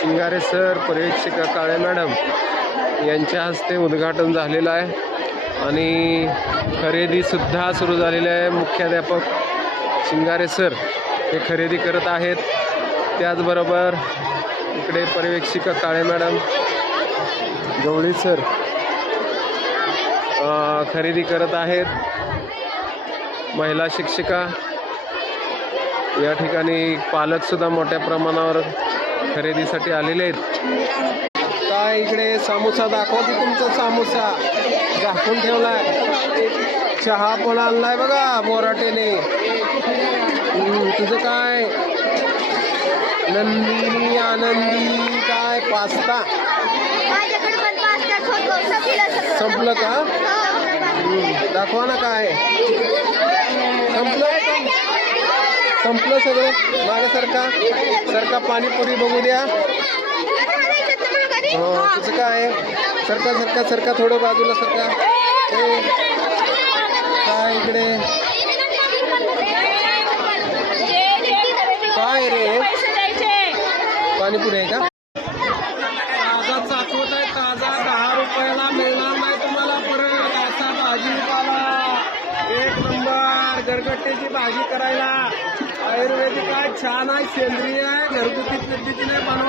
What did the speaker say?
Shingare sir, पर्यवेक्षिका काळे madam यांच्या हस्ते उद्घाटन झालेलं आहे आणि खरेदीसुद्धा सुरू झालेली आहे। मुख्याध्यापक शिंगारे सर हे खरेदी करत आहेत, त्याचबरोबर इकडे पर्यवेक्षिका काळे मॅडम, गवळी सर खरेदी करत आहेत। महिला शिक्षिका या ठिकाणी, पालकसुद्धा मोठ्या प्रमाणावर खरेदीसाठी आलेले आहेत। काय इकडे सामोसा दाखवते, तुमचा सामोसा झाकून ठेवलाय, चहा पण आणलाय बघा बोराटेने। तुझं काय नंदिनी आनंदी, काय पास्ता संपलं का? दाखवा ना काय संपलं सगळं। मागे सरका पाणीपुरी बघू द्या। हो तुझं काय? सरका थोडं बाजूला सरका। काय इकडे काय रे, पाणीपुरी आहे का? ताजा चाकवत आहे, ताजा 10 रुपयाला मिळणार नाही तुम्हाला परत असा भाजीपाला। एक नंबर गरगट्ट्याची भाजी करायला, आयुर्वेदिक आहे, छान आहे, सेंद्रिय आहे, घरगुती पद्धतीने बनवा।